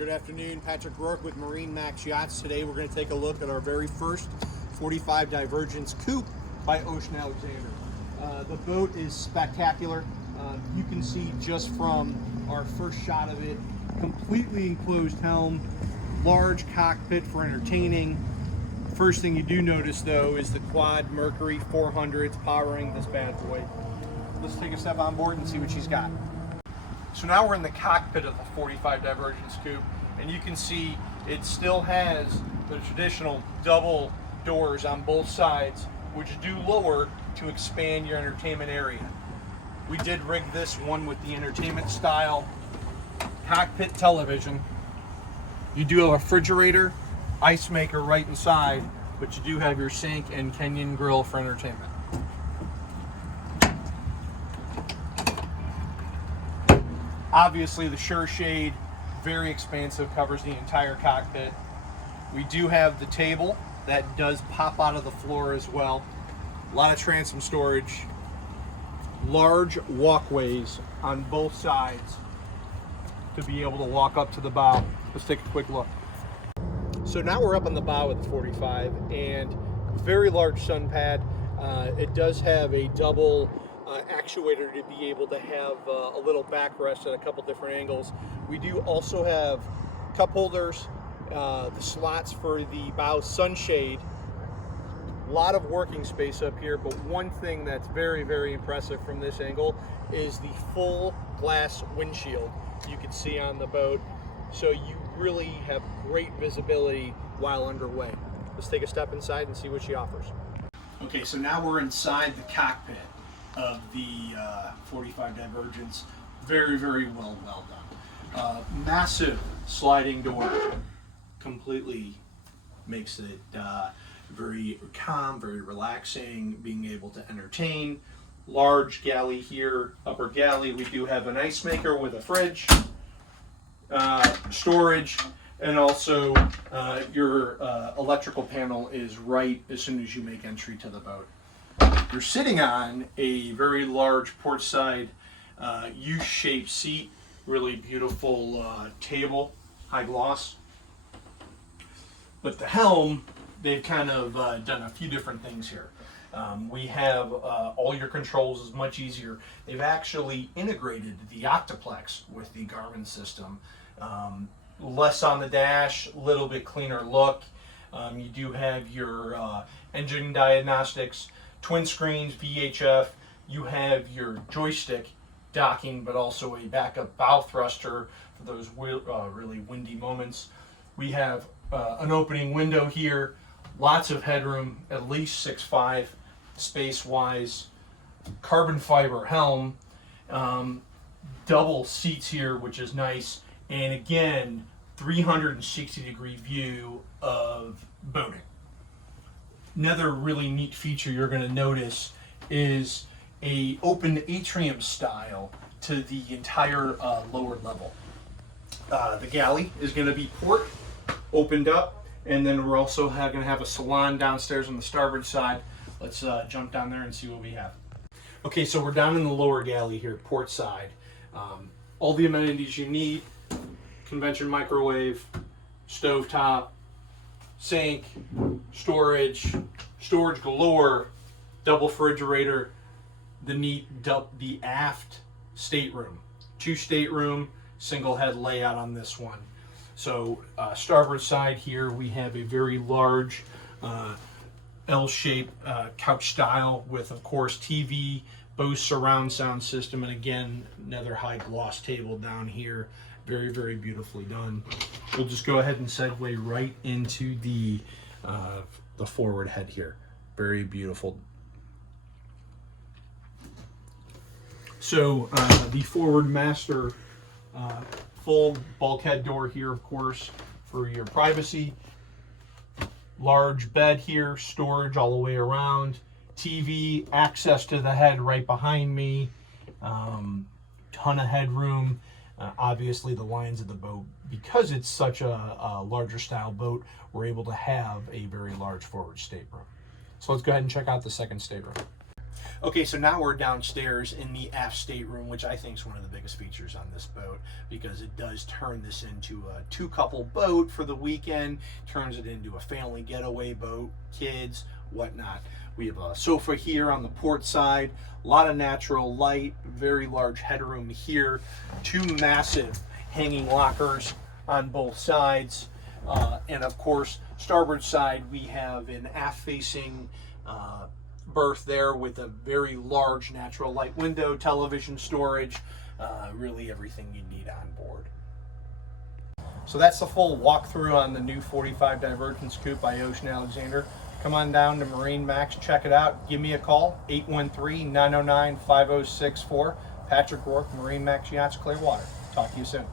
Good afternoon, Patrick Rourke with MarineMax Yachts. Today we're going to take a look at our very first 45 Divergence Coupe by Ocean Alexander. The boat is spectacular. You can see just from our first shot of it, completely enclosed helm, large cockpit for entertaining. First thing you do notice though is the quad Mercury 400s powering this bad boy. Let's take a step on board and see what she's got. So now we're in the cockpit of the 45 Divergence Coupe, and you can see it still has the traditional double doors on both sides, which do lower to expand your entertainment area. We did rig this one with the entertainment style cockpit television. You do have a refrigerator, ice maker right inside, but you do have your sink and Kenyan grill for entertainment. Obviously the Sure Shade, very expansive, covers the entire cockpit. We do have the table that does pop out of the floor as well. A lot of transom storage. Large walkways on both sides to be able to walk up to the bow. Let's take a quick look. So now we're up on the bow of the 45, and very large sun pad. It does have a double actuator to be able to have a little backrest at a couple different angles. We do also have cup holders, the slots for the bow sunshade. A lot of working space up here, but one thing that's very, very impressive from this angle is the full glass windshield you can see on the boat. So you really have great visibility while underway. Let's take a step inside and see what she offers. Okay, so now we're inside the cockpit of the 45 Divergence. Very, very well done. Massive sliding door, completely makes it very calm, very relaxing, being able to entertain. Large galley here, upper galley. We do have an ice maker with a fridge, storage, and also your electrical panel is right as soon as you make entry to the boat. You're sitting on a very large port side U-shaped seat, really beautiful table, high gloss. But the helm, they've kind of done a few different things here. We have all your controls is much easier. They've actually integrated the Octoplex with the Garmin system. Less on the dash, a little bit cleaner look. You do have your engine diagnostics, twin screens, VHF. You have your joystick docking, but also a backup bow thruster for those really windy moments. We have an opening window here, lots of headroom, at least 6'5", space-wise. Carbon fiber helm, double seats here, which is nice, and again, 360-degree view of boating. Another really neat feature you're going to notice is a open atrium style to the entire lower level. The galley is going to be port, opened up, and then we're also going to have a salon downstairs on the starboard side. Let's jump down there and see what we have. Okay, so we're down in the lower galley here, port side. All the amenities you need: convention microwave, stovetop, sink, storage galore, double refrigerator, the aft stateroom, 2 stateroom, single head layout on this one. So starboard side here, we have a very large L-shaped couch style with, of course, TV, Bose surround sound system, and again, another high gloss table down here. Very, very beautifully done. We'll just go ahead and segue right into the forward head here. Very beautiful. So the forward master full bulkhead door here, of course, for your privacy. Large bed here, storage all the way around. TV, access to the head right behind me. Ton of headroom. Obviously the lines of the boat, because it's such a larger style boat, we're able to have a very large forward stateroom. So let's go ahead and check out the second stateroom. Okay, so now we're downstairs in the aft stateroom, which I think is one of the biggest features on this boat, because it does turn this into a two-couple boat for the weekend, turns it into a family getaway boat, kids, whatnot. We have a sofa here on the port side, a lot of natural light, very large headroom here, two massive hanging lockers on both sides, and of course, starboard side, we have an aft-facing berth there with a very large natural light window, television storage, really everything you need on board. So that's the full walkthrough on the new 45 Divergence Coupe by Ocean Alexander. Come on down to MarineMax, check it out. Give me a call, 813-909-5064. Patrick Rourke, MarineMax Yachts, Clearwater. Talk to you soon.